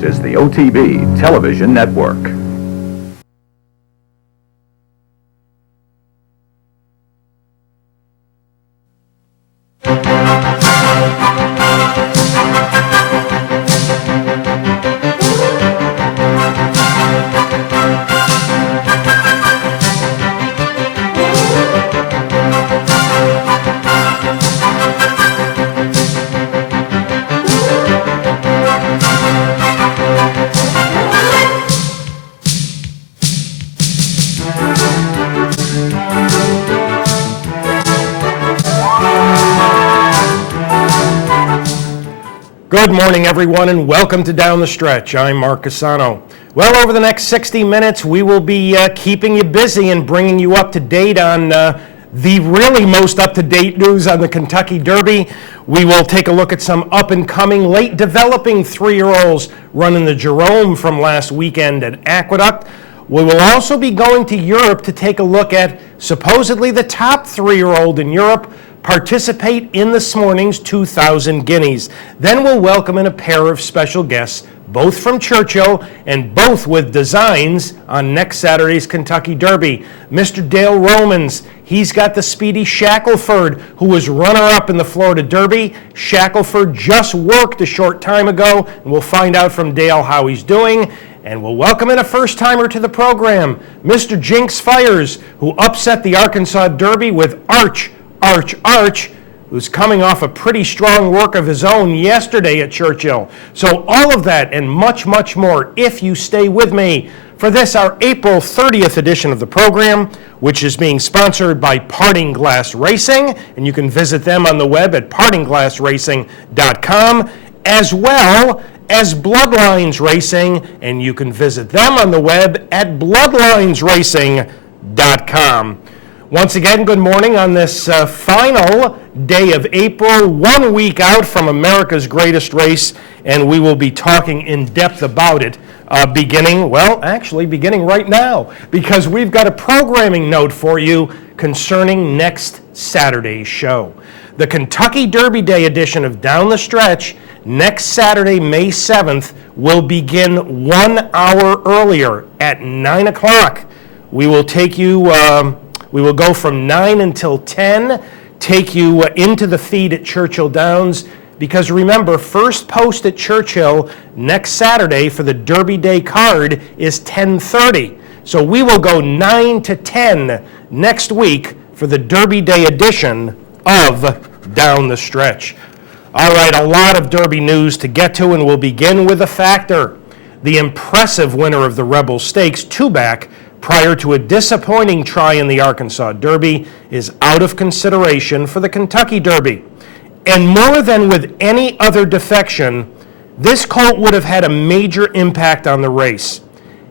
This is the OTB Television Network. Good morning, everyone, and welcome to Down the Stretch. I'm Mark CUSANO. Well, over the next 60 minutes, we will be keeping you busy and bringing you up to date on the really most up-to-date news on the Kentucky Derby. We will take a look at some up-and-coming, late-developing 3-year-olds running the Jerome from last weekend at Aqueduct. We will also be going to Europe to take a look at supposedly the top 3-year-old in Europe participate in this morning's 2,000 guineas. Then we'll welcome in a pair of special guests, both from Churchill and both with designs on next Saturday's Kentucky Derby. Mr. Dale Romans, he's got the speedy Shackelford, who was runner-up in the Florida Derby. Shackelford just worked a short time ago, and we'll find out from Dale how he's doing. And we'll welcome in a first-timer to the program, Mr. Jinx Fires, who upset the Arkansas Derby with Arch, who's coming off a pretty strong work of his own yesterday at Churchill. So all of that and much, much more if you stay with me for this, our April 30th edition of the program, which is being sponsored by Parting Glass Racing, and you can visit them on the web at partingglassracing.com, as well as Bloodlines Racing, and you can visit them on the web at bloodlinesracing.com. Once again, good morning on this final day of April, 1 week out from America's greatest race, and we will be talking in depth about it beginning right now, because we've got a programming note for you concerning next Saturday's show. The Kentucky Derby Day edition of Down the Stretch next Saturday, May 7th, will begin 1 hour earlier at 9 o'clock. We will take you... We will go from 9 until 10, take you into the feed at Churchill Downs, because remember, first post at Churchill next Saturday for the Derby Day card is 10:30. So we will go 9 to 10 next week for the Derby Day edition of Down the Stretch. All right, a lot of Derby news to get to, and we'll begin with a factor. The impressive winner of the Rebel Stakes, two-back, prior to a disappointing try in the Arkansas Derby, is out of consideration for the Kentucky Derby. And more than with any other defection, this colt would have had a major impact on the race.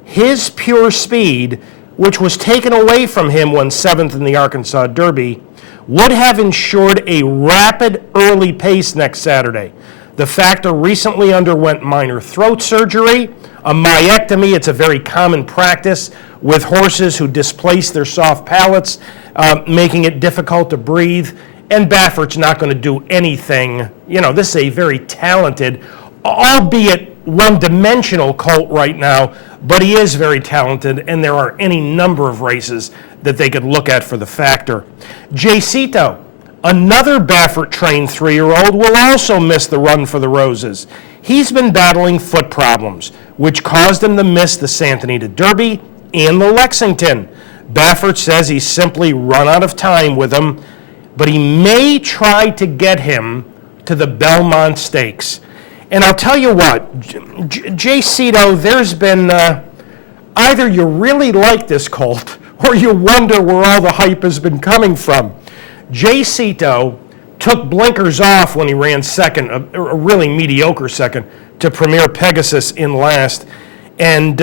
His pure speed, which was taken away from him when 7th in the Arkansas Derby, would have ensured a rapid early pace next Saturday. The factor recently underwent minor throat surgery, a myectomy. It's a very common practice with horses who displace their soft palates, making it difficult to breathe. And Baffert's not going to do anything. You know, this is a very talented, albeit one-dimensional colt right now, but he is very talented, and there are any number of races that they could look at for the factor. Jaycito, another Baffert-trained 3-year-old, will also miss the run for the Roses. He's been battling foot problems, which caused him to miss the Santa Anita Derby and the Lexington. Baffert says he's simply run out of time with him, but he may try to get him to the Belmont Stakes. And I'll tell you what, Jaycito, there's been either you really like this colt or you wonder where all the hype has been coming from. Jaycito took blinkers off when he ran second, a really mediocre second, to Premier Pegasus in last. And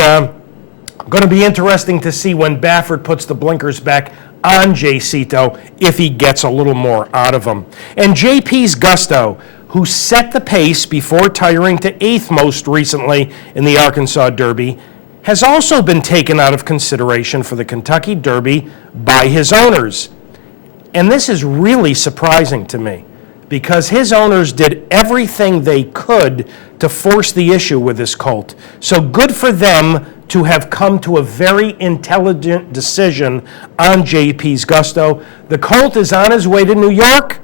going to be interesting to see when Baffert puts the blinkers back on Jaycito if he gets a little more out of him. And JP's Gusto, who set the pace before tiring to 8th most recently in the Arkansas Derby, has also been taken out of consideration for the Kentucky Derby by his owners. And this is really surprising to me, because his owners did everything they could to force the issue with this colt. So good for them to have come to a very intelligent decision on JP's Gusto. The colt is on his way to New York.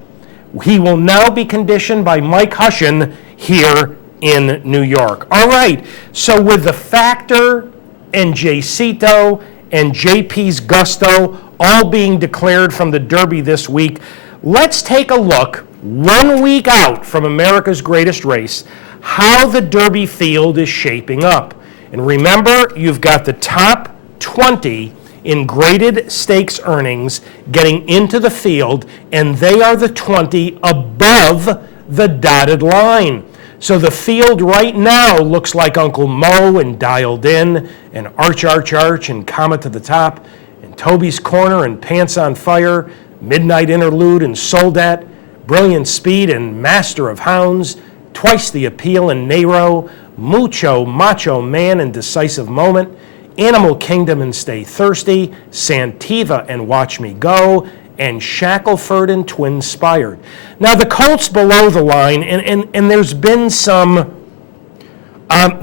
He will now be conditioned by Mike Hushin here in New York. All right, so with the Factor and Jaycito and JP's Gusto all being declared from the Derby this week, let's take a look 1 week out from America's Greatest Race, how the Derby field is shaping up. And remember, you've got the top 20 in graded stakes earnings getting into the field, and they are the 20 above the dotted line. So the field right now looks like Uncle Mo and Dialed In and Arch, Arch, Arch and Comet to the Top and Toby's Corner and Pants on Fire, Midnight Interlude and Soldat, Brilliant Speed and Master of Hounds, Twice the Appeal and Nero, Mucho, Macho Man and Decisive Moment, Animal Kingdom and Stay Thirsty, Santiva and Watch Me Go, and Shackleford and Twinspired. Now the colts below the line, and there's been some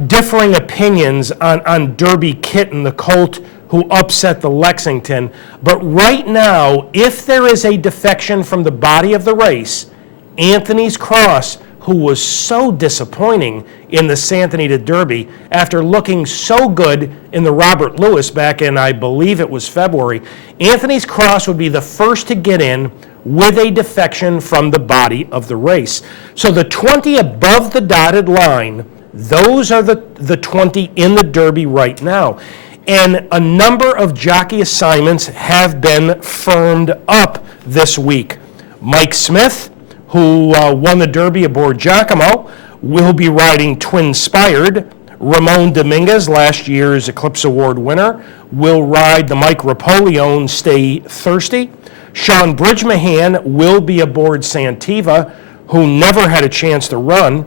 differing opinions on Derby Kitten, the colt who upset the Lexington. But right now, if there is a defection from the body of the race, Anthony's Cross, who was so disappointing in the Santh Anita Derby after looking so good in the Robert Lewis back in, I believe it was February, Anthony's Cross would be the first to get in with a defection from the body of the race. So the 20 above the dotted line, those are the 20 in the Derby right now. And a number of jockey assignments have been firmed up this week. Mike Smith, who won the Derby aboard Giacomo, will be riding Twinspired. Ramon Dominguez, last year's Eclipse Award winner, will ride the Mike Rapoleone Stay Thirsty. Sean Bridgemahan will be aboard Santiva, who never had a chance to run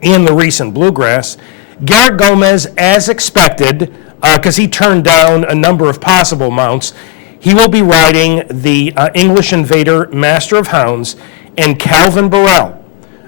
in the recent Bluegrass. Garrett Gomez, as expected, because he turned down a number of possible mounts, he will be riding the English Invader Master of Hounds. And Calvin Burrell,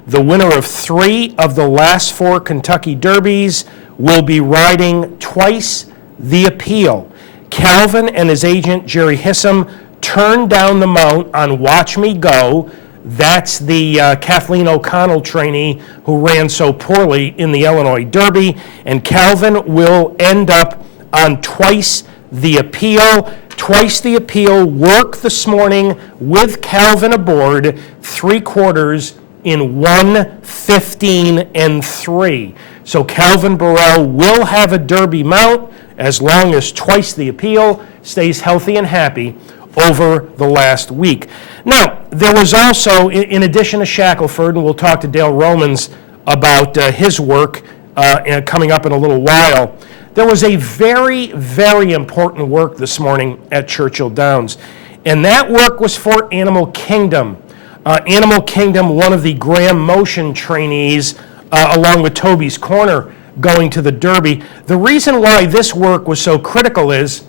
the winner of 3 of the last 4 Kentucky Derbies, will be riding Twice the Appeal. Calvin and his agent, Jerry Hissam, turned down the mount on Watch Me Go. That's the Kathleen O'Connell trainee who ran so poorly in the Illinois Derby. And Calvin will end up on Twice the Appeal. Twice the Appeal work this morning with Calvin aboard, 3/4 in 1:15.3. So Calvin Burrell will have a Derby mount as long as Twice the Appeal stays healthy and happy over the last week. Now, there was also, in addition to Shackleford, and we'll talk to Dale Romans about his work coming up in a little while, there was a very, very important work this morning at Churchill Downs, and that work was for Animal Kingdom. Animal Kingdom, one of the Graham Motion trainees, along with Toby's Corner, going to the Derby. The reason why this work was so critical is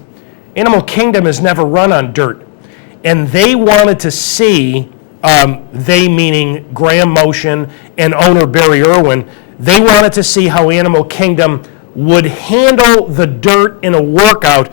Animal Kingdom has never run on dirt, and they wanted to see, they meaning Graham Motion and owner Barry Irwin, they wanted to see how Animal Kingdom would handle the dirt in a workout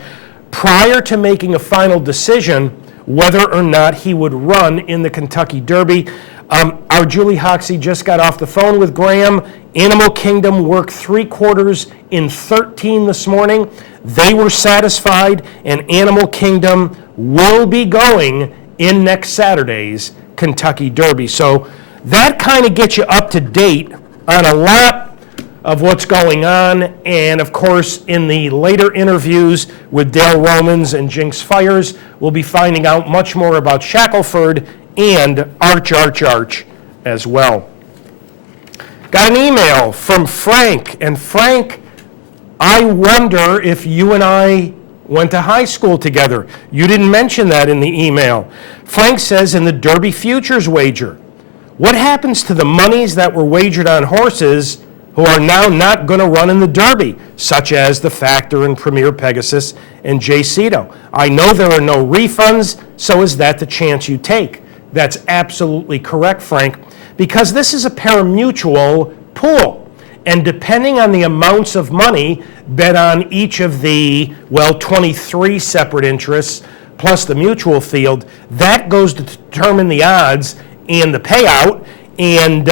prior to making a final decision whether or not he would run in the Kentucky Derby. Our Julie Hoxie just got off the phone with Graham. Animal Kingdom worked 3/4 in 13 this morning. They were satisfied, and Animal Kingdom will be going in next Saturday's Kentucky Derby. So that kind of gets you up to date on a lot of what's going on, and of course in the later interviews with Dale Romans and Jinx Fires, we'll be finding out much more about Shackleford and Arch, Arch, Arch as well. Got an email from Frank, and Frank, I wonder if you and I went to high school together. You didn't mention that in the email. Frank says, in the Derby Futures wager, what happens to the monies that were wagered on horses who are now not going to run in the Derby, such as the Factor and Premier Pegasus and Jaycito? I know there are no refunds, so is that the chance you take? That's absolutely correct, Frank, because this is a pari-mutuel pool. and depending on the amounts of money bet on each of the, 23 separate interests, plus the mutual field, that goes to determine the odds and the payout. And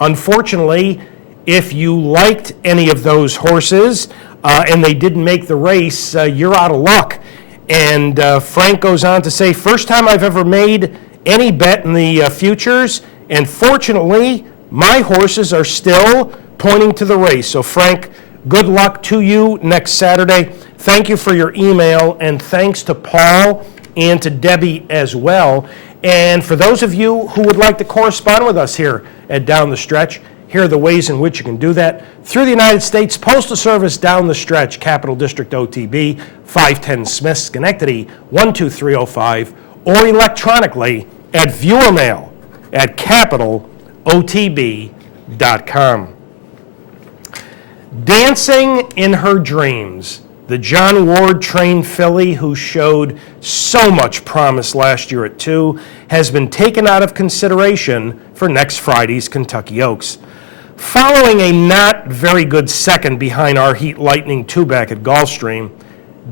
unfortunately, if you liked any of those horses and they didn't make the race, you're out of luck. And Frank goes on to say, first time I've ever made any bet in the futures, and fortunately, my horses are still pointing to the race. So Frank, good luck to you next Saturday. Thank you for your email, and thanks to Paul and to Debbie as well. And for those of you who would like to correspond with us here at Down the Stretch, here are the ways in which you can do that. Through the United States Postal Service, Down the Stretch, Capital District OTB, 510 Smith, Schenectady, 12305, or electronically at viewermail at capitalotb.com. Dancing in Her Dreams, the John Ward trained filly who showed so much promise last year at 2 has been taken out of consideration for next Friday's Kentucky Oaks. Following a not very good second behind Our Heat Lightning 2 back at Gulfstream,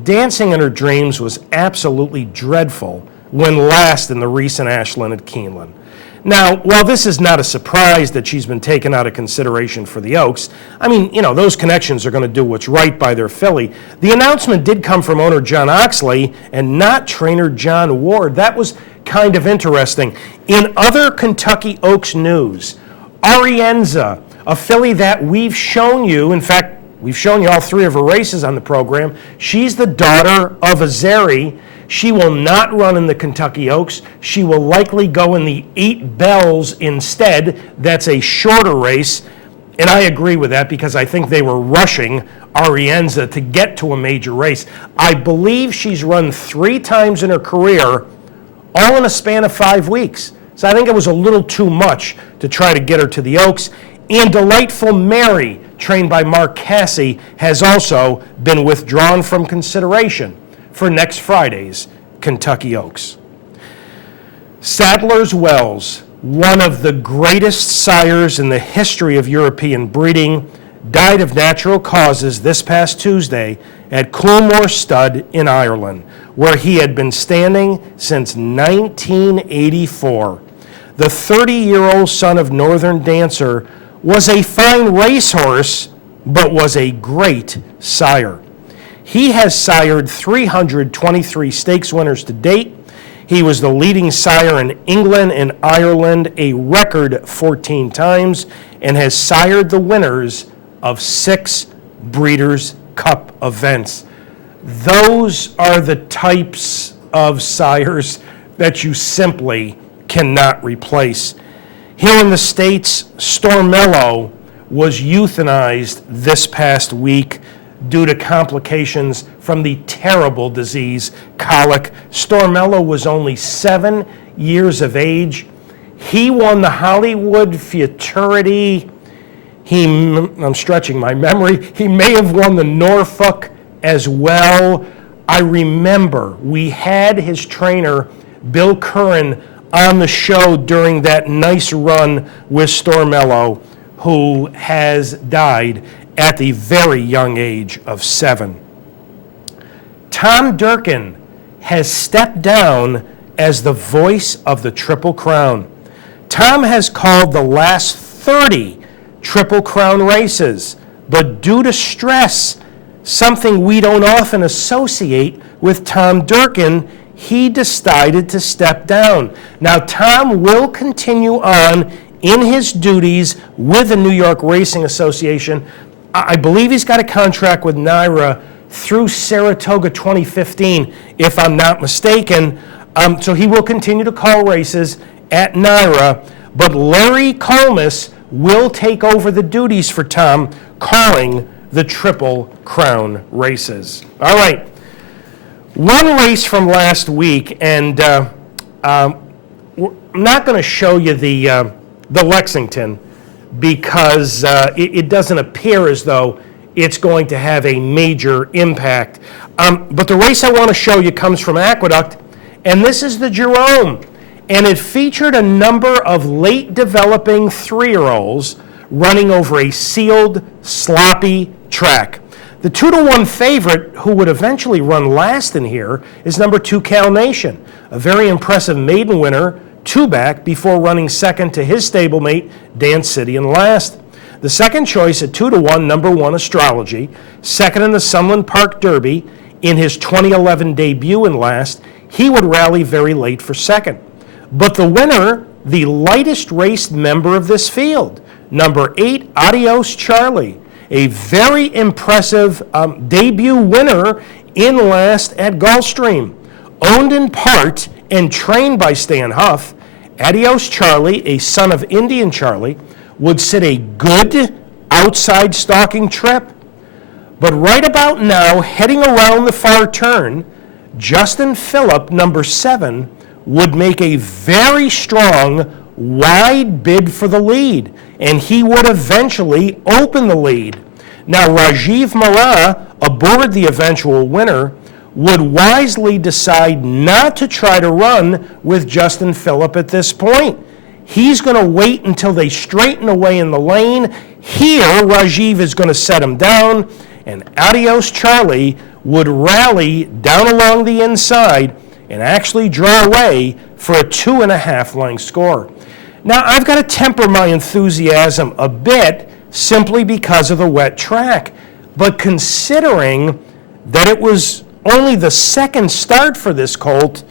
Dancing in Her Dreams was absolutely dreadful when last in the recent Ashland at Keeneland. Now, while this is not a surprise that she's been taken out of consideration for the Oaks, I mean, those connections are going to do what's right by their filly. The announcement did come from owner John Oxley and not trainer John Ward. That was kind of interesting. In other Kentucky Oaks news, Arienza, a filly that we've shown you, in fact, we've shown you all 3 of her races on the program. She's the daughter of Azeri. She will not run in the Kentucky Oaks. She will likely go in the 8 Bells instead. That's a shorter race. And I agree with that because I think they were rushing Arienza to get to a major race. I believe she's run 3 times in her career, all in a span of 5 weeks. So I think it was a little too much to try to get her to the Oaks. And Delightful Mary, trained by Mark Cassie, has also been withdrawn from consideration for next Friday's Kentucky Oaks. Sadler's Wells, one of the greatest sires in the history of European breeding, died of natural causes this past Tuesday at Coolmore Stud in Ireland, where he had been standing since 1984. The 30-year-old son of Northern Dancer was a fine racehorse, but was a great sire. He has sired 323 stakes winners to date. He was the leading sire in England and Ireland a record 14 times and has sired the winners of 6 Breeders' Cup events. Those are the types of sires that you simply cannot replace. Here in the States, Stormello was euthanized this past week due to complications from the terrible disease colic. Stormello was only 7 years of age. He won the Hollywood Futurity. I'm stretching my memory. He may have won the Norfolk as well. I remember we had his trainer, Bill Curran, on the show during that nice run with Stormello, who has died at the very young age of 7. Tom Durkin has stepped down as the voice of the Triple Crown. Tom has called the last 30 Triple Crown races, but due to stress, something we don't often associate with Tom Durkin, he decided to step down. Now, Tom will continue on in his duties with the New York Racing Association. I believe he's got a contract with NYRA through Saratoga 2015, if I'm not mistaken. So he will continue to call races at NYRA, but Larry Colmus will take over the duties for Tom, calling the Triple Crown races. All right. One race from last week, and I'm not going to show you the Lexington because it doesn't appear as though it's going to have a major impact. But the race I want to show you comes from Aqueduct, and this is the Jerome. And it featured a number of late developing 3-year-olds running over a sealed, sloppy track. The 2-1 favorite, who would eventually run last in here, is number 2, Cal Nation, a very impressive maiden winner, 2-back, before running second to his stablemate, Dance City, in last. The second choice at 2-1, number 1, Astrology, second in the Sunland Park Derby, in his 2011 debut in last. He would rally very late for second. But the winner, the lightest raced member of this field, number 8, Adios Charlie, a very impressive debut winner in last at Gulfstream. Owned in part and trained by Stan Huff, Adios Charlie, a son of Indian Charlie, would sit a good outside stalking trip. But right about now, heading around the far turn, Justin Phillip, number 7, would make a very strong, wide bid for the lead, and he would eventually open the lead. Now, Rajiv Mara, aboard the eventual winner, would wisely decide not to try to run with Justin Phillip at this point. He's going to wait until they straighten away in the lane. Here, Rajiv is going to set him down, and Adios Charlie would rally down along the inside and actually draw away for a 2.5 length score. Now, I've got to temper my enthusiasm a bit simply because of the wet track, but considering that it was only the second start for this colt,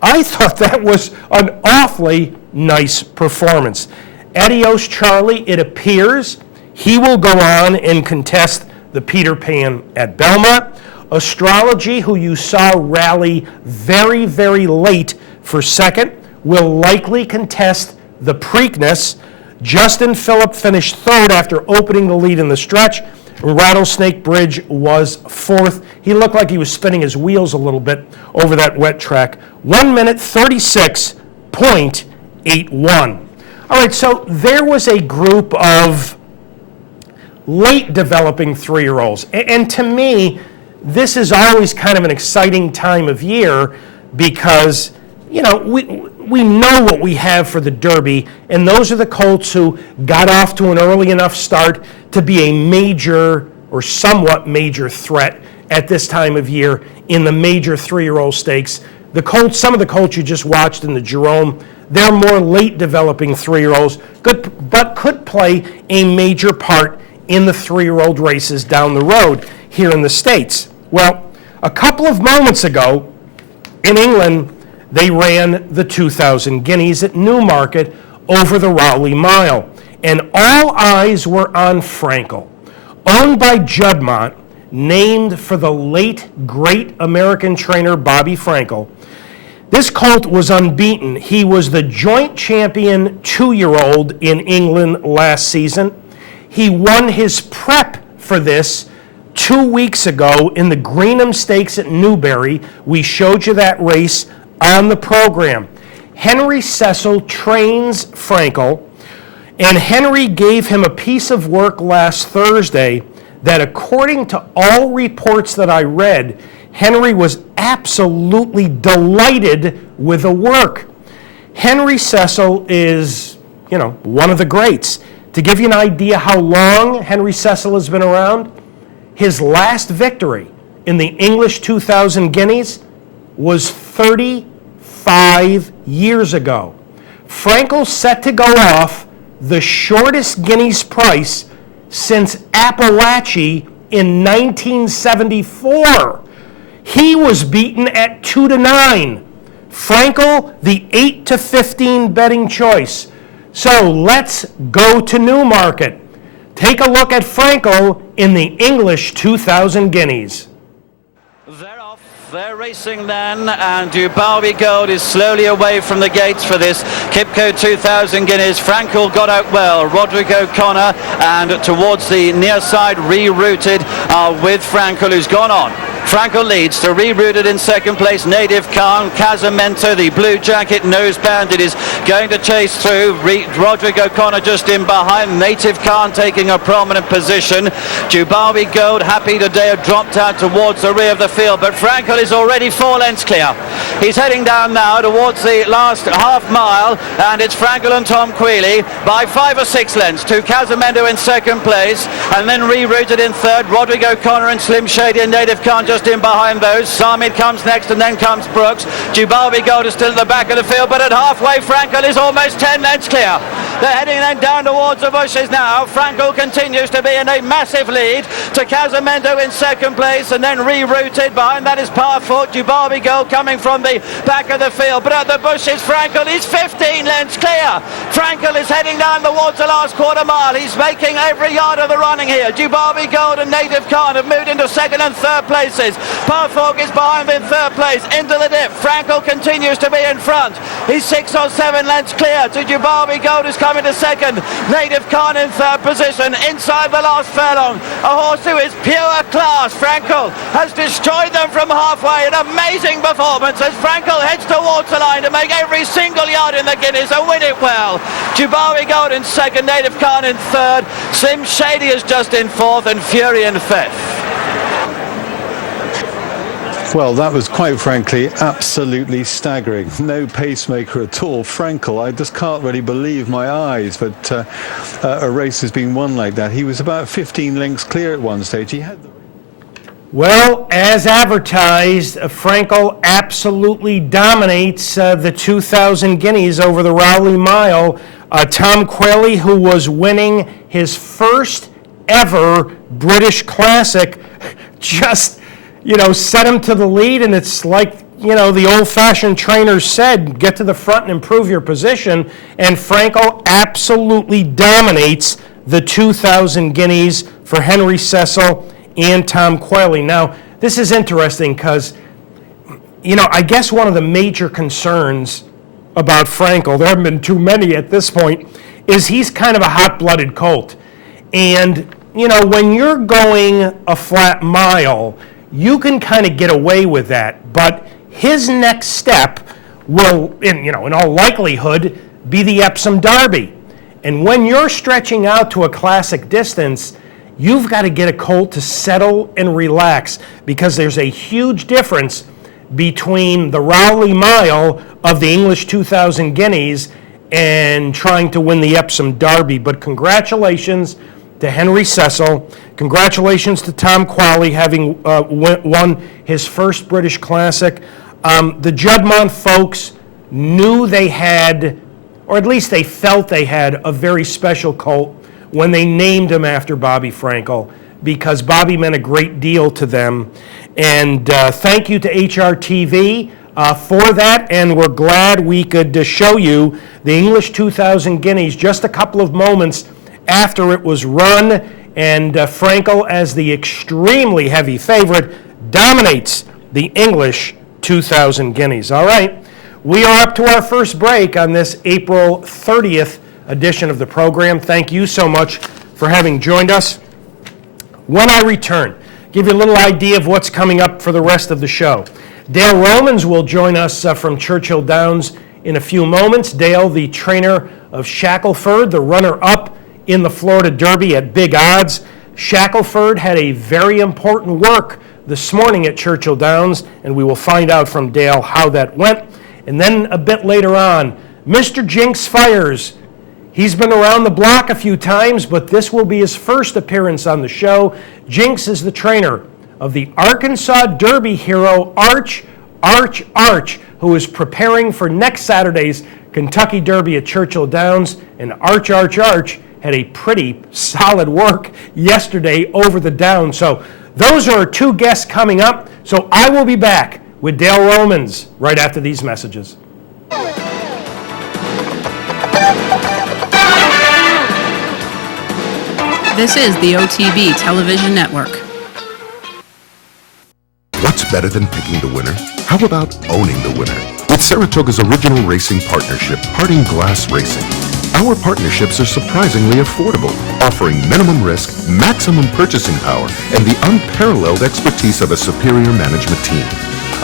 I thought that was an awfully nice performance. Adios Charlie, it appears he will go on and contest the Peter Pan at Belmont. Astrology, who you saw rally very, very late for second, will likely contest the Preakness. Justin Phillip finished third after opening the lead in the stretch. Rattlesnake Bridge was fourth. He looked like he was spinning his wheels a little bit over that wet track. 1 minute 36.81. All right, so there was a group of late developing 3-year-olds. And to me, this is always kind of an exciting time of year because, you know, we know what we have for the Derby, and those are the colts who got off to an early enough start to be a major or somewhat major threat at this time of year in the major 3-year-old stakes. The colts, some of the colts you just watched in the Jerome, they're more late developing 3-year-olds, but could play a major part in the 3-year-old races down the road here in the States. Well, a couple of moments ago in England, they ran the 2,000 guineas at Newmarket over the Rowley Mile, and all eyes were on Frankel, owned by Juddmonte, named for the late great American trainer Bobby Frankel. This colt was unbeaten. He was the joint champion 2-year-old in England last season. He won his prep for this 2 weeks ago in the Greenham Stakes at Newbury. We showed you that race on the program. Henry Cecil trains Frankel, and Henry gave him a piece of work last Thursday that, according to all reports that I read, Henry was absolutely delighted with the work. Henry Cecil is, one of the greats. To give you an idea how long Henry Cecil has been around, his last victory in the English 2,000 guineas was 35 years ago. Frankel set to go off the shortest guineas price since Appalachia in 1974. He was beaten at 2-9. Frankel, the 8-15 betting choice. So let's go to Newmarket. Take a look at Frankel in the English 2,000 guineas. They're off. They're racing then, and Dubarby Gold is slowly away from the gates for this Kipco 2,000 guineas. Frankel got out well. Rodrigo Connor, and towards the near side, rerouted with Frankel, who's gone on. Frankel leads to rerouted in second place. Native Khan, Casamento, the blue jacket nose bandit, is going to chase through. Rodrigo Connor just in behind. Native Khan taking a prominent position. Dubarby Gold, happy today, have dropped out towards the rear of the field, but Frankel is already 4 lengths clear. He's heading down now towards the last half mile, and it's Frankel and Tom Queally by 5 or 6 lengths to Casamento in second place, and then rerouted in third. Rodrigo Connor and Slim Shady and Native Khan just in behind those. Samid comes next, and then comes Brooks. Dubalbi Gold is still at the back of the field, but at halfway Frankel is almost 10 lengths clear. They're heading then down towards the bushes now. Frankel continues to be in a massive lead to Casamento in second place, and then rerouted. Behind that is Parfoot. Dubalbi Gold coming from the back of the field, but at the bushes Frankel is 15 lengths clear. Frankel is heading down towards the last quarter mile. He's making every yard of the running here. Dubalbi Gold and Native Khan have moved into second and third places. Parfoot is behind in third place into the dip. Frankel continues to be in front. He's 6 or 7 lengths clear to Dubalbi Gold, who's coming to second. Native Khan in third position inside the last furlong. A horse who is pure class. Frankel has destroyed them from halfway. An amazing performance as Frankel heads towards the line to make every single yard in the Guineas and win it well. Dubalbi Gold in second, Native Khan in third. Slim Shady is just in fourth, and Fury in fifth. Well, that was quite frankly absolutely staggering. No pacemaker at all. Frankel, I just can't really believe my eyes, but a race has been won like that. He was about 15 lengths clear at one stage. He had the... Well, as advertised, Frankel absolutely dominates the 2,000 Guineas over the Rowley Mile. Tom Queally, who was winning his first ever British Classic, just, set him to the lead, and it's like, the old-fashioned trainers said, get to the front and improve your position, and Frankel absolutely dominates the 2,000 Guineas for Henry Cecil and Tom Queally. Now, this is interesting because, I guess one of the major concerns about Frankel, there haven't been too many at this point, is he's kind of a hot-blooded colt. And, when you're going a flat mile, you can kind of get away with that. But his next step will, in all likelihood, be the Epsom Derby. And when you're stretching out to a classic distance, you've got to get a colt to settle and relax, because there's a huge difference between the Rowley Mile of the English 2,000 Guineas and trying to win the Epsom Derby. But congratulations to Henry Cecil. Congratulations to Tom Queally, having won his first British Classic. The Juddmonte folks knew they had, or at least they felt they had, a very special colt when they named him after Bobby Frankel, because Bobby meant a great deal to them. And thank you to HRTV for that, and we're glad we could show you the English 2,000 Guineas just a couple of moments after it was run, and Frankel, as the extremely heavy favorite, dominates the English 2,000 Guineas. All right, we are up to our first break on this April 30th edition of the program. Thank you so much for having joined us. When I return, give you a little idea of what's coming up for the rest of the show. Dale Romans will join us from Churchill Downs in a few moments. Dale, the trainer of Shackelford, the runner-up in the Florida Derby at big odds. Shackelford had a very important work this morning at Churchill Downs, and we will find out from Dale how that went. And then a bit later on, Mr. Jinx Fires. He's been around the block a few times, but this will be his first appearance on the show. Jinx is the trainer of the Arkansas Derby hero Arch, who is preparing for next Saturday's Kentucky Derby at Churchill Downs. And Arch had a pretty solid work yesterday over the Downs. So those are our two guests coming up. So I will be back with Dale Romans right after these messages. This is the OTB Television Network. What's better than picking the winner? How about owning the winner? With Saratoga's original racing partnership, Parting Glass Racing. Our partnerships are surprisingly affordable, offering minimum risk, maximum purchasing power, and the unparalleled expertise of a superior management team.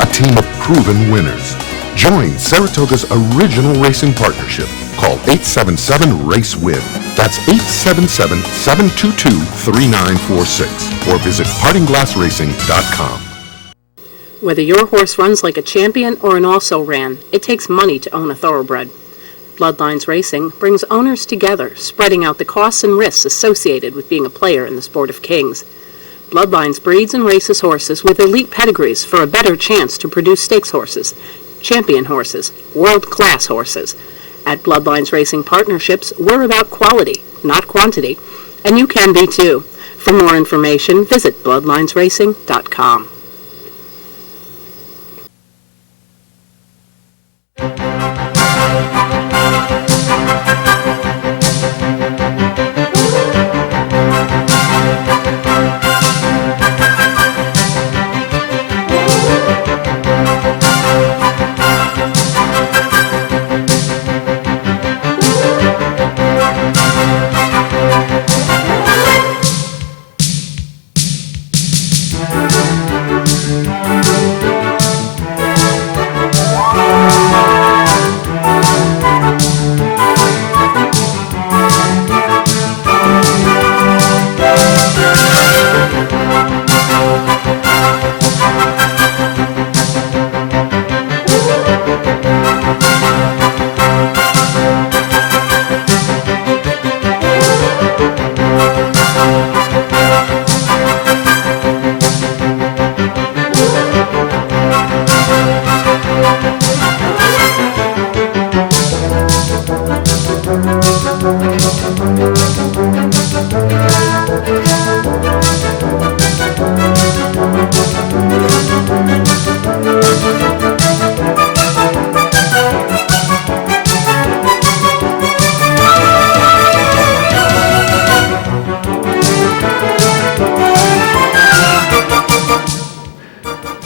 A team of proven winners. Join Saratoga's original racing partnership. Call 877-RACE-WIN. That's 877-722-3946. Or visit partingglassracing.com. Whether your horse runs like a champion or an also-ran, it takes money to own a thoroughbred. Bloodlines Racing brings owners together, spreading out the costs and risks associated with being a player in the sport of kings. Bloodlines breeds and races horses with elite pedigrees for a better chance to produce stakes horses, champion horses, world-class horses. At Bloodlines Racing Partnerships, we're about quality, not quantity, and you can be too. For more information, visit bloodlinesracing.com.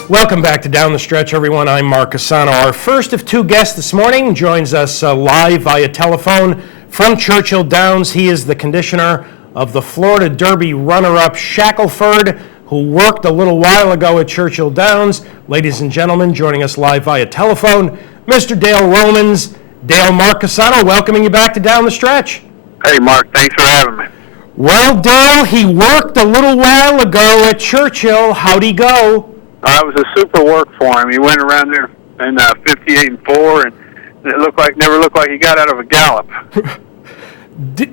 Welcome back to Down the Stretch, everyone. I'm Mark CUSANO. Our first of two guests this morning joins us live via telephone from Churchill Downs. He is the conditioner of the Florida Derby runner-up Shackelford, who worked a little while ago at Churchill Downs. Ladies and gentlemen, joining us live via telephone, Mr. Dale Romans. Dale, Mark CUSANO, welcoming you back to Down the Stretch. Hey, Mark, thanks for having me. Well, Dale, he worked a little while ago at Churchill. How'd he go? It was a super work for him. He went around there in 58-4, and it never looked like he got out of a gallop.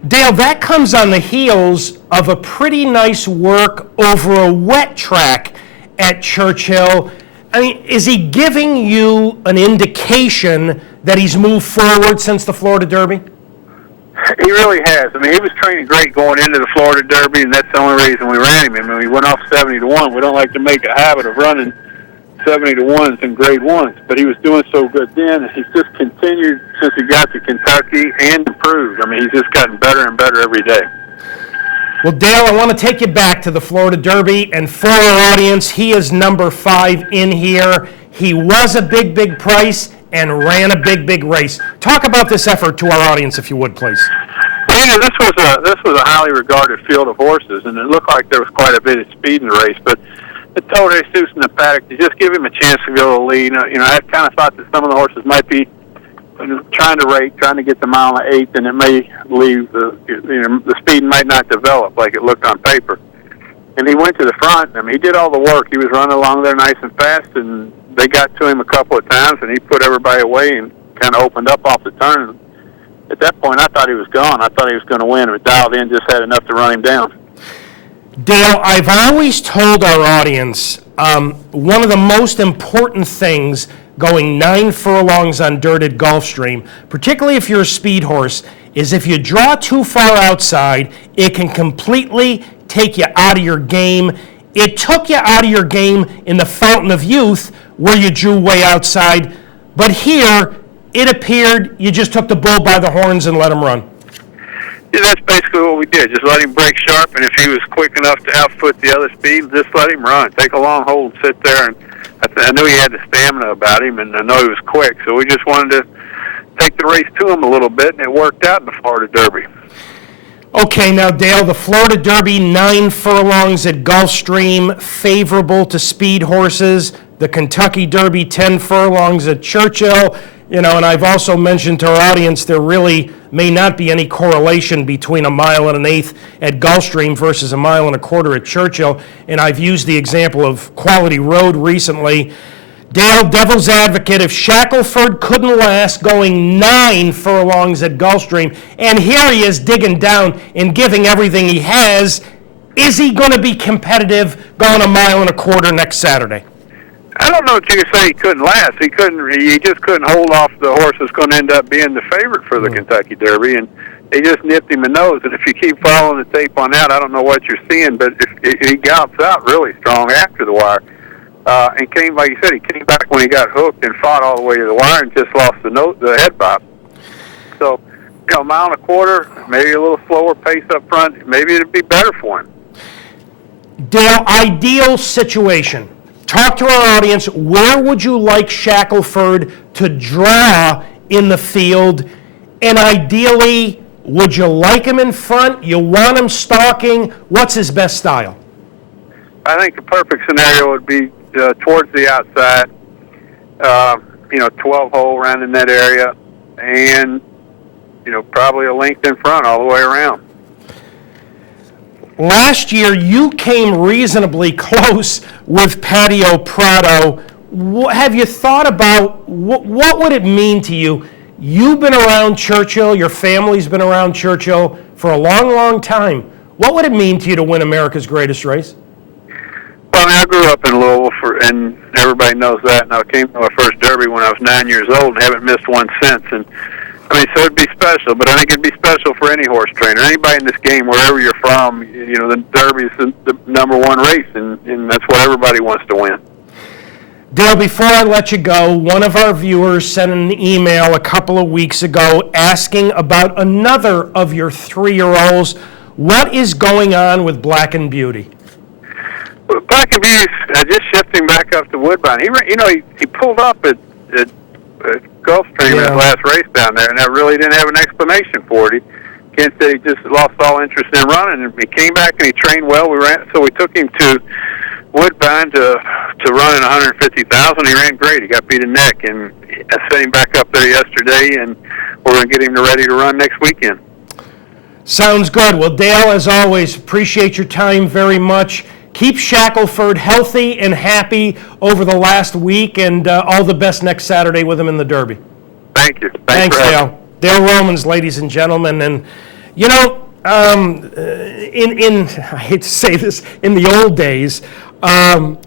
Dale, that comes on the heels of a pretty nice work over a wet track at Churchill. I mean, is he giving you an indication that he's moved forward since the Florida Derby? He really has. I mean, he was training great going into the Florida Derby, and that's the only reason we ran him. I mean, we went off 70-1. We don't like to make a habit of running 70-1s in grade ones, but he was doing so good then, and he's just continued since he got to Kentucky and improved. I mean, he's just gotten better and better every day. Well, Dale, I want to take you back to the Florida Derby, and for our audience, he is number 5 in here. He was a big, big price and ran a big, big race. Talk about this effort to our audience, if you would, please. Well, you know, this was a highly regarded field of horses, and it looked like there was quite a bit of speed in the race, but it told Jesus in the paddock to just give him a chance to go to lead. You know, I kind of thought that some of the horses might be trying to get the mile and 1/8, and it may leave the speed might not develop like it looked on paper. And he went to the front. I mean, he did all the work. He was running along there nice and fast, and they got to him a couple of times, and he put everybody away and kind of opened up off the turn. At that point, I thought he was gone. I thought he was going to win, but dialed in just had enough to run him down. Dale, I've always told our audience one of the most important things going 9 furlongs on dirt at Gulfstream, particularly if you're a speed horse, is if you draw too far outside, it can completely take you out of your game. It took you out of your game in the Fountain of Youth, where you drew way outside, but here it appeared you just took the bull by the horns and let him run. Yeah, that's basically what we did. Just let him break sharp, and if he was quick enough to outfoot the other speed, just let him run. Take a long hold and sit there. And I knew he had the stamina about him, and I know he was quick, so we just wanted to take the race to him a little bit, and it worked out in the Florida Derby. Okay, now, Dale, the Florida Derby, 9 furlongs at Gulfstream, favorable to speed horses. The Kentucky Derby, 10 furlongs at Churchill. You know, and I've also mentioned to our audience there really may not be any correlation between a 1.125 at Gulfstream versus a 1.25 at Churchill, and I've used the example of Quality Road recently. Dale, devil's advocate, if Shackelford couldn't last going 9 furlongs at Gulfstream, and here he is digging down and giving everything he has, is he going to be competitive going 1.25 next Saturday? I don't know if you could say he couldn't last. He couldn't. He just couldn't hold off the horse that's going to end up being the favorite for the Kentucky Derby, and they just nipped him in the nose. And if you keep following the tape on that, I don't know what you're seeing, but if he gallops out really strong after the wire, and came, like you said, he came back when he got hooked and fought all the way to the wire and just lost the head bob. So, 1.25, maybe a little slower pace up front, maybe it'd be better for him. Dale, ideal situation. Talk to our audience. Where would you like Shackelford to draw in the field? And ideally, would you like him in front? You want him stalking? What's his best style? I think the perfect scenario would be towards the outside, 12-hole around in that area, and, probably a length in front all the way around. Last year, you came reasonably close with Patio Prado. Have you thought about what would it mean to you? You've been around Churchill, your family's been around Churchill for a long, long time. What would it mean to you to win America's Greatest Race? Well, I grew up in Louisville, and everybody knows that, and I came to my first Derby when I was 9 years old and haven't missed one since. And so it'd be special, but I think it'd be special for any horse trainer. Anybody in this game, wherever you're from, the Derby is the number one race, and that's what everybody wants to win. Dale, before I let you go, one of our viewers sent an email a couple of weeks ago asking about another of your 3-year-olds. What is going on with Black and Beauty? Well, Black and Beauty's just shifting back up to Woodbine. He pulled up at Gulfstream in his last race down there, and I really didn't have an explanation for it. Ken said he just lost all interest in running, and he came back and he trained well. So we took him to Woodbine to run in 150,000. He ran great. He got beat in neck, and I sent him back up there yesterday, and we're going to get him ready to run next weekend. Sounds good. Well, Dale, as always, appreciate your time very much. Keep Shackelford healthy and happy over the last week, and all the best next Saturday with him in the Derby. Thank you. Thanks, Dale. Dale Romans, ladies and gentlemen. And, I hate to say this, in the old days,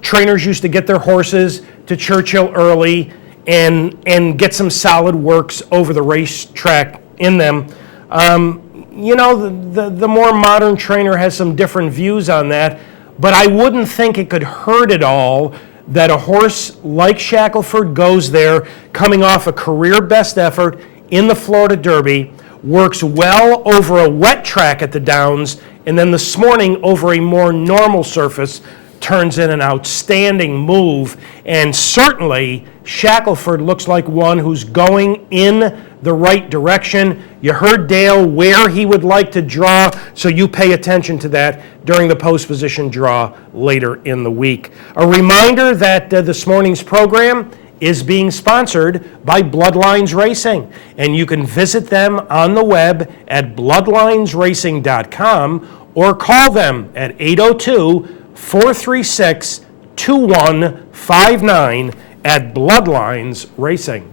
trainers used to get their horses to Churchill early and get some solid works over the racetrack in them. The more modern trainer has some different views on that. But I wouldn't think it could hurt at all that a horse like Shackelford goes there coming off a career best effort in the Florida Derby, works well over a wet track at the Downs, and then this morning over a more normal surface turns in an outstanding move. And certainly Shackelford looks like one who's going in the right direction. You heard Dale where he would like to draw, so you pay attention to that during the post-position draw later in the week. A reminder that this morning's program is being sponsored by Bloodlines Racing, and you can visit them on the web at bloodlinesracing.com or call them at 802-436-2159 at Bloodlines Racing.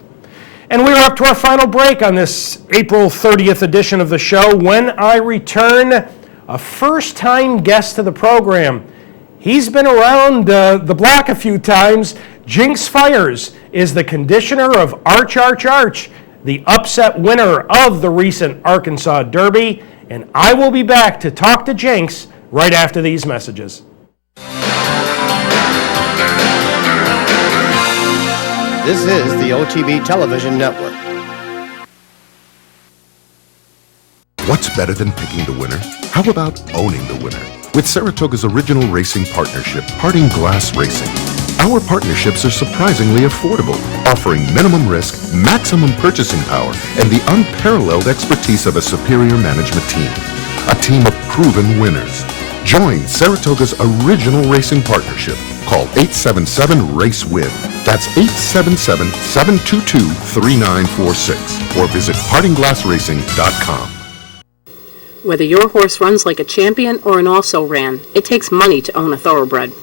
And we're up to our final break on this April 30th edition of the show. When I return, a first-time guest to the program. He's been around the block a few times. Jinx Fires is the conditioner of Arch, the upset winner of the recent Arkansas Derby. And I will be back to talk to Jinx right after these messages. This is the OTB Television Network. What's better than picking the winner? How about owning the winner? With Saratoga's original racing partnership, Parting Glass Racing. Our partnerships are surprisingly affordable, offering minimum risk, maximum purchasing power, and the unparalleled expertise of a superior management team. A team of proven winners. Join Saratoga's original racing partnership. Call 877-RACE-WIN. That's 877-722-3946 or visit partingglassracing.com. Whether your horse runs like a champion or an also-ran, it takes money to own a thoroughbred.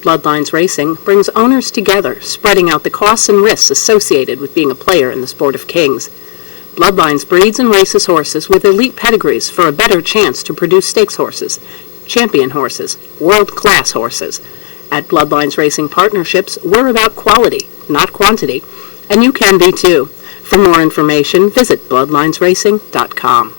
Bloodlines Racing brings owners together, spreading out the costs and risks associated with being a player in the sport of kings. Bloodlines breeds and races horses with elite pedigrees for a better chance to produce stakes horses, champion horses, world-class horses. At Bloodlines Racing Partnerships, we're about quality, not quantity, and you can be too. For more information, visit bloodlinesracing.com.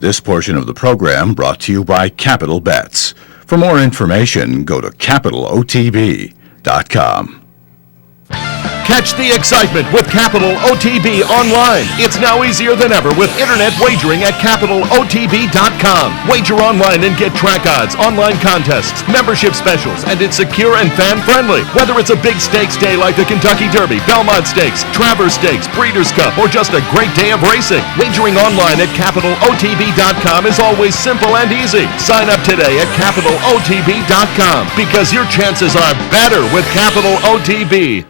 This portion of the program brought to you by Capital Bets. For more information, go to capitalotb.com. Catch the excitement with Capital OTB online. It's now easier than ever with internet wagering at capitalotb.com. Wager online and get track odds, online contests, membership specials, and it's secure and fan-friendly. Whether it's a big stakes day like the Kentucky Derby, Belmont Stakes, Travers Stakes, Breeders' Cup, or just a great day of racing, wagering online at capitalotb.com is always simple and easy. Sign up today at capitalotb.com because your chances are better with Capital OTB.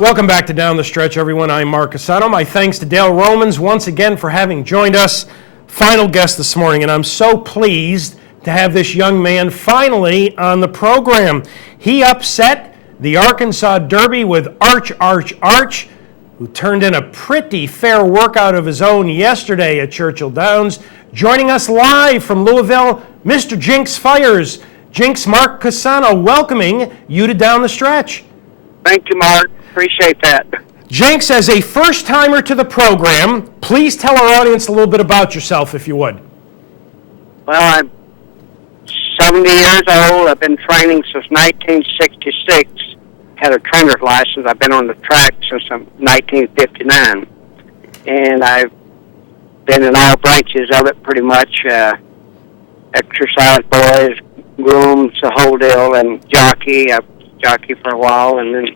Welcome back to Down the Stretch, everyone. I'm Mark CUSANO. My thanks to Dale Romans once again for having joined us. Final guest this morning, and I'm so pleased to have this young man finally on the program. He upset the Arkansas Derby with Arch, who turned in a pretty fair workout of his own yesterday at Churchill Downs. Joining us live from Louisville, Mr. Jinx Fires. Jinx, Mark CUSANO welcoming you to Down the Stretch. Thank you, Mark. Appreciate that. Jinx, as a first-timer to the program, please tell our audience a little bit about yourself, if you would. Well, I'm 70 years old. I've been training since 1966. Had a trainer's license. I've been on the track since 1959. And I've been in all branches of it pretty much. Exercise boys, grooms, the whole deal, and jockey. I've jockeyed for a while, and then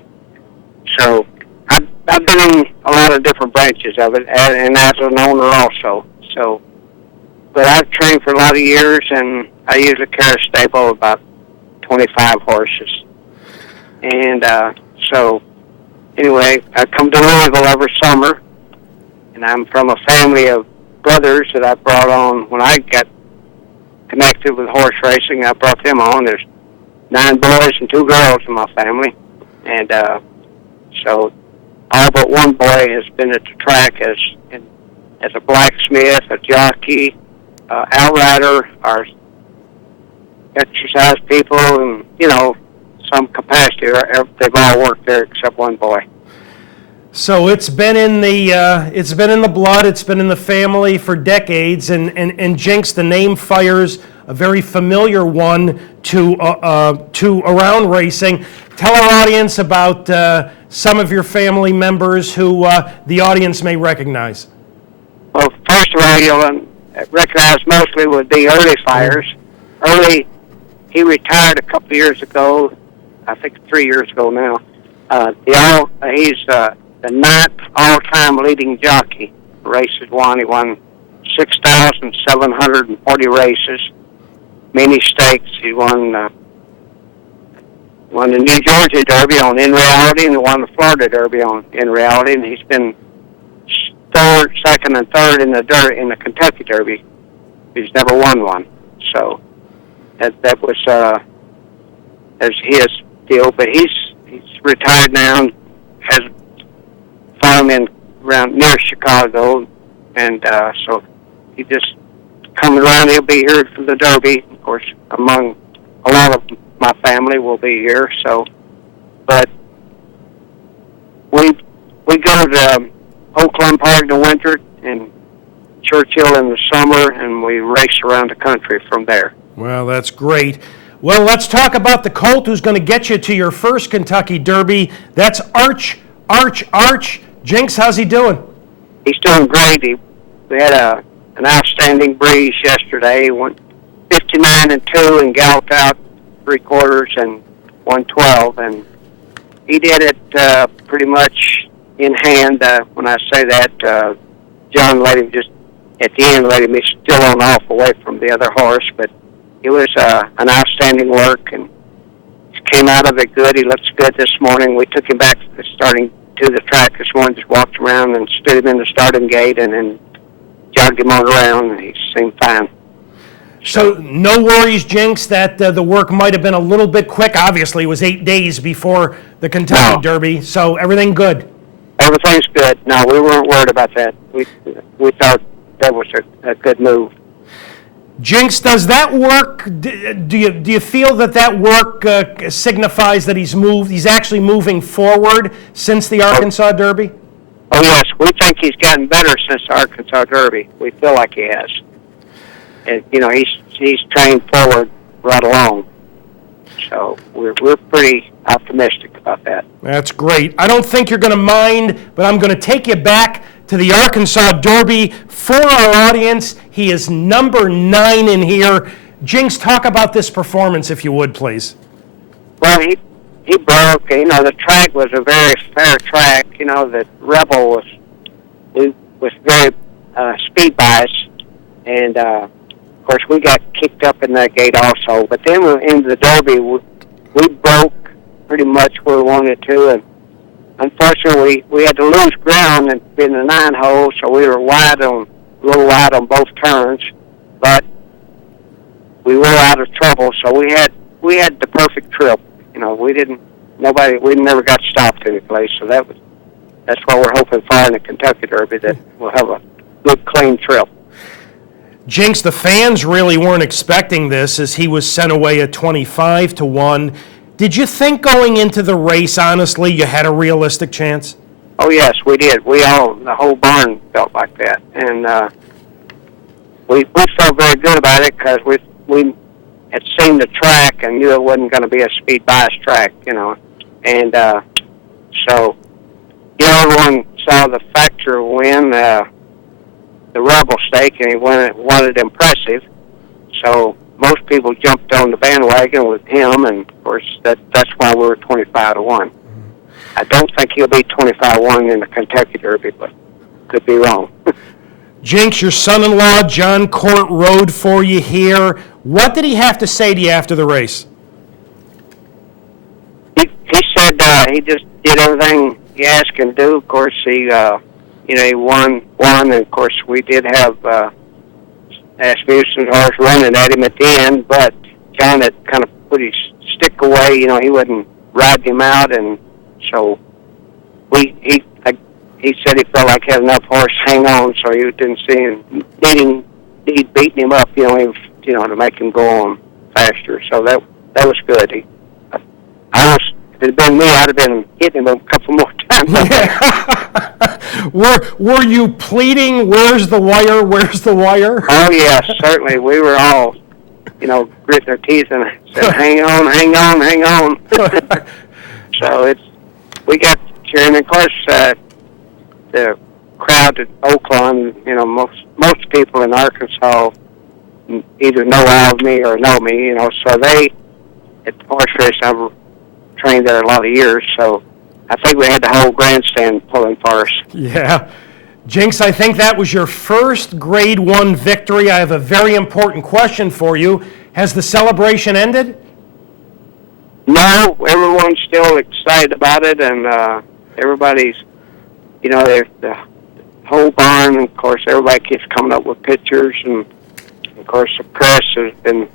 so I've been in a lot of different branches of it, and as an owner also. So, but I've trained for a lot of years, and I usually carry a stable of about 25 horses. And so, anyway, I come to Louisville every summer, and I'm from a family of brothers that I brought on when I got connected with horse racing. I brought them on. There's 9 boys and 2 girls in my family, and so all but one boy has been at the track as a blacksmith, a jockey, outrider, our exercise people, and some capacity. They've all worked there except one boy. So it's been in the blood, it's been in the family for decades, and Jinx, the name Fires, a very familiar one to around racing. Tell our audience about some of your family members who the audience may recognize. Well, first of all, you'll recognize mostly would be Early Fires. Early, he retired a couple of years ago, I think 3 years ago now. He's the 9th all-time leading jockey. Races won. He won 6,740 races, many stakes. He won the New Jersey Derby on In Reality, and he won the Florida Derby on In Reality, and he's been second and third in the Kentucky Derby. He's never won one, so that was his deal. But he's retired now and has a farm in around near Chicago, and so he just coming around. He'll be here for the Derby, of course. Among a lot of my family will be here. So, but we go to Oakland Park in the winter and Churchill in the summer, and we race around the country from there. Well, that's great. Well, let's talk about the colt who's going to get you to your first Kentucky Derby. That's Arch. Jinx, how's he doing? He's doing great. We had an outstanding breeze yesterday. He went 59-2 and galloped out 3/4 and 112, and he did it pretty much in hand. When I say that, John let him just at the end let him be still on off away from the other horse, but it was an outstanding work, and he came out of it good. He looks good this morning. We took him back to the track this morning, just walked around and stood him in the starting gate, and then jogged him on around, and he seemed fine. So no worries, Jinx, that the work might have been a little bit quick. Obviously, it was 8 days before the Kentucky Derby, so everything good? Everything's good. No, we weren't worried about that. We thought that was a good move. Jinx, does that work? Do you feel that work signifies that he's actually moving forward since the Arkansas Derby? Oh yes, we think he's gotten better since the Arkansas Derby. We feel like he has, and he's trained forward right along. So we're pretty optimistic about that. That's great. I don't think you're going to mind, but I'm going to take you back to the Arkansas Derby for our audience. He is number 9 in here. Jinx, talk about this performance, if you would, please. Well, he broke. The track was a very fair track. The Rebel was very speed biased, and of course we got kicked up in that gate also. But then in the Derby, we broke pretty much where we wanted to, and unfortunately we had to lose ground in the 9 hole, so we were a little wide on both turns. But we were out of trouble, so we had the perfect trip. We never got stopped any place, so that's what we're hoping for in the Kentucky Derby, that we'll have a good, clean trip. Jinx, the fans really weren't expecting this as he was sent away at 25-1. Did you think going into the race, honestly, you had a realistic chance? Oh, yes, we did. The whole barn felt like that. And we felt very good about it because we had seen the track and knew it wasn't going to be a speed bias track, And so, everyone saw the Factor win the Rebel stake, and he won it impressive. So most people jumped on the bandwagon with him, and of course that's why we were 25-1. I don't think he'll be 25-1 in the Kentucky Derby, but could be wrong. Jinx, your son-in-law John Court rode for you here. What did he have to say to you after the race? He said he just did everything he asked him to do. Of course, he won, and of course we did have Asmussen's horse running at him at the end, but John had kind of put his stick away. He wasn't riding him out, and so he said he felt like he had enough horse hang on, so he didn't see him need beating him up, to make him go on faster. So that was good. If it had been me, I'd have been hitting him a couple more times. Were you pleading, where's the wire, where's the wire? Oh, yes, certainly. We were all, gritting our teeth and said, hang on. So we got cheering. Of course, the crowd at Oakland, most people in Arkansas either know of me or know me, so they, at the horse race, I've trained there a lot of years, so I think we had the whole grandstand pulling for us. Yeah. Jinx, I think that was your first Grade 1 victory. I have a very important question for you. Has the celebration ended? No, everyone's still excited about it, and everybody's, there's the whole barn, and of course everybody keeps coming up with pictures, and of course the press has been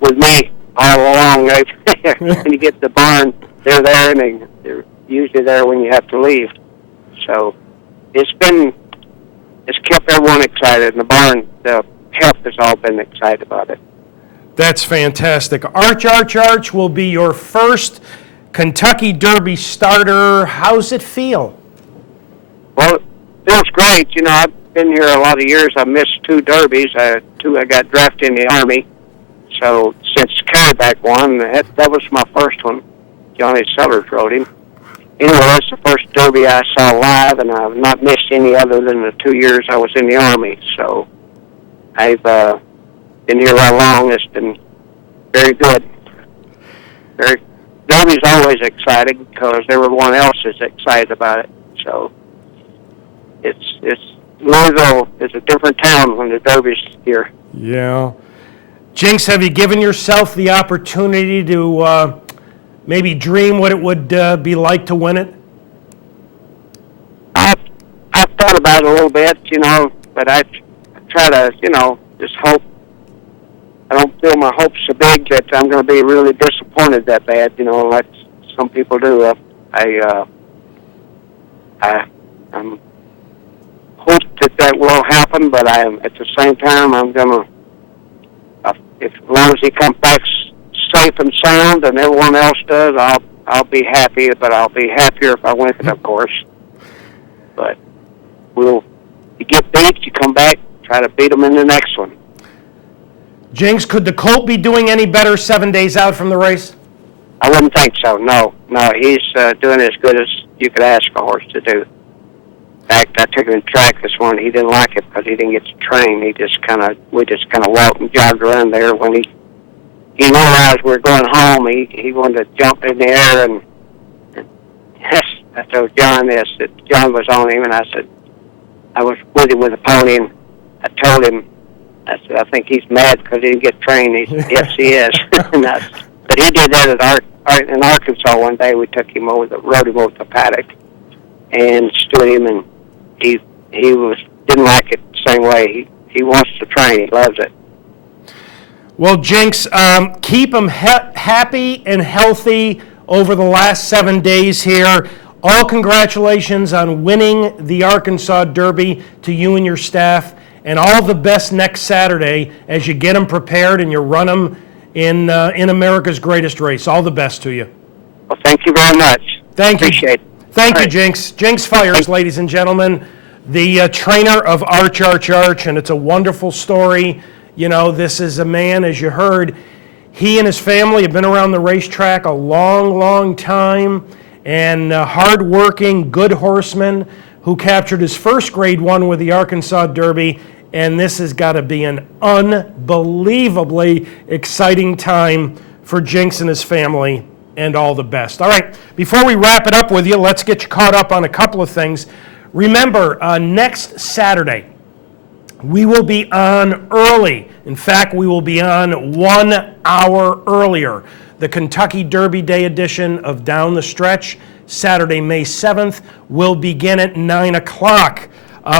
with me all along. When you get to the barn, they're there, and they're usually there when you have to leave. So it's kept everyone excited, and the barn, the help has all been excited about it. That's fantastic. Arch will be your first Kentucky Derby starter. How's it feel? Well, it feels great. I've been here a lot of years. I missed 2 derbies. I got drafted in the Army. So since Carryback won, that was my first one. Johnny Sellers rode him. Anyway, that's the first derby I saw live, and I've not missed any other than the 2 years I was in the Army. So I've been here that long. It's been very good. Derby's always exciting because everyone else is excited about it. So Louisville is a different town when the Derby's here. Yeah. Jinx, have you given yourself the opportunity to maybe dream what it would be like to win it? I've thought about it a little bit, but I try to, just hope. I don't feel my hopes so big that I'm going to be really disappointed that bad, like some people do. I'm hope that will happen, but at the same time, I'm going to, as long as he comes back safe and sound, and everyone else does, I'll be happy. But I'll be happier if I win it, of course. But you get beat, you come back, try to beat them in the next one. Jinx, could the colt be doing any better 7 days out from the race? I wouldn't think so. No, he's doing as good as you could ask a horse to do. In fact, I took him to track this morning. He didn't like it because he didn't get to train. We just kind of walked and jogged around there. When he realized we were going home, he wanted to jump in the air, and yes, I told John this, that John was on him, and I said, I was with him with the pony, and I told him, I said, I think he's mad because he didn't get trained. He said, yes, he is. But he did that in Arkansas one day. We took him rode him over the paddock and stood him, and he didn't like it the same way. He wants to train. He loves it. Well, Jinx, keep him happy and healthy over the last 7 days here. All congratulations on winning the Arkansas Derby to you and your staff, and all the best next Saturday as you get them prepared and you run them in America's greatest race. All the best to you. Well, thank you very much. Appreciate it. Thank you, right. Jinx. Jinx Fires, ladies and gentlemen, the trainer of Arch, and it's a wonderful story. This is a man, as you heard, he and his family have been around the racetrack a long, long time, and hard-working, good horseman who captured his first Grade 1 with the Arkansas Derby, and this has got to be an unbelievably exciting time for Jinx and his family, and all the best. All right, before we wrap it up with you, let's get you caught up on a couple of things. Remember, next Saturday, we will be on early. In fact, we will be on 1 hour earlier. The Kentucky Derby Day edition of Down the Stretch, Saturday, May 7th, will begin at 9 o'clock.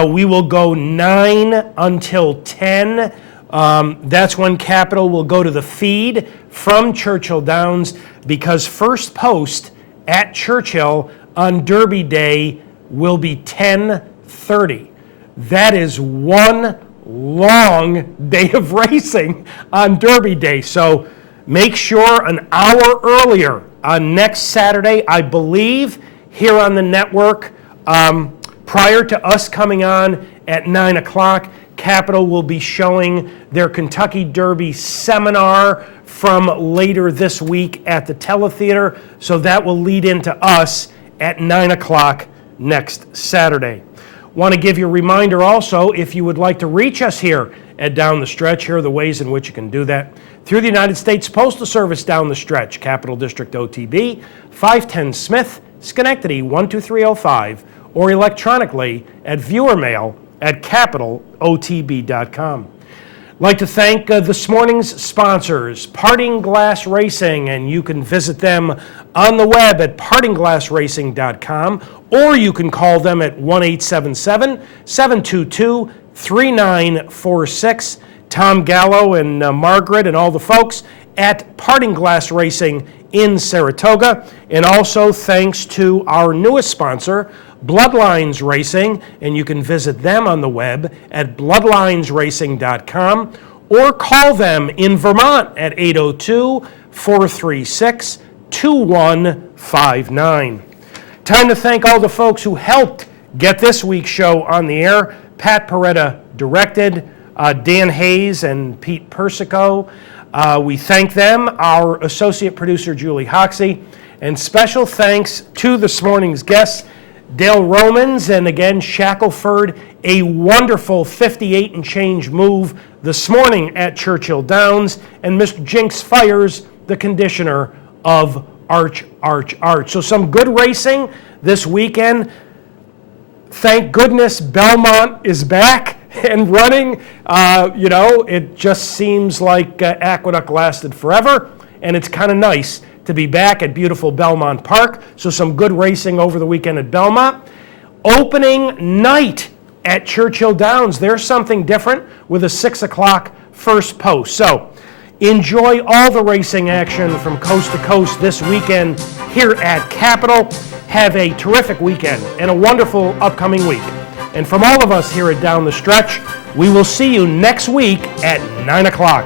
We will go 9 until 10. That's when Capital will go to the feed from Churchill Downs, because first post at Churchill on Derby Day will be 10:30. That is one long day of racing on Derby Day. So make sure an hour earlier on next Saturday, I believe, here on the network, prior to us coming on at 9 o'clock, Capital will be showing their Kentucky Derby seminar from later this week at the Teletheater. So that will lead into us at 9 o'clock next Saturday. Want to give you a reminder also, if you would like to reach us here at Down the Stretch, here are the ways in which you can do that. through the United States Postal Service down the stretch, Capital District OTB, 510 Smith, Schenectady 12305, or electronically at viewermail@capitalotb.com. I'd like to thank this morning's sponsors, Parting Glass Racing, and you can visit them on the web at partingglassracing.com, or you can call them at 1-877-722-3946. Tom Gallo and Margaret and all the folks at Parting Glass Racing in Saratoga. And also thanks to our newest sponsor, Bloodlines Racing, and you can visit them on the web at bloodlinesracing.com, or call them in Vermont at 802-436-2159. Time to thank all the folks who helped get this week's show on the air. Pat Peretta directed, Dan Hayes and Pete Persico. We thank them, our associate producer, Julie Hoxie, and special thanks to this morning's guests, Dale Romans, and again, Shackelford, a wonderful 58 and change move this morning at Churchill Downs, and Mr. Jinx Fires, the conditioner of Arch. So some good racing this weekend. Thank goodness Belmont is back and running. It just seems like Aqueduct lasted forever, and it's kind of nice to be back at beautiful Belmont Park. So some good racing over the weekend at Belmont. Opening night at Churchill Downs. There's something different with a 6 o'clock first post. So enjoy all the racing action from coast to coast this weekend here at Capitol. Have a terrific weekend and a wonderful upcoming week. And from all of us here at Down the Stretch, we will see you next week at 9 o'clock.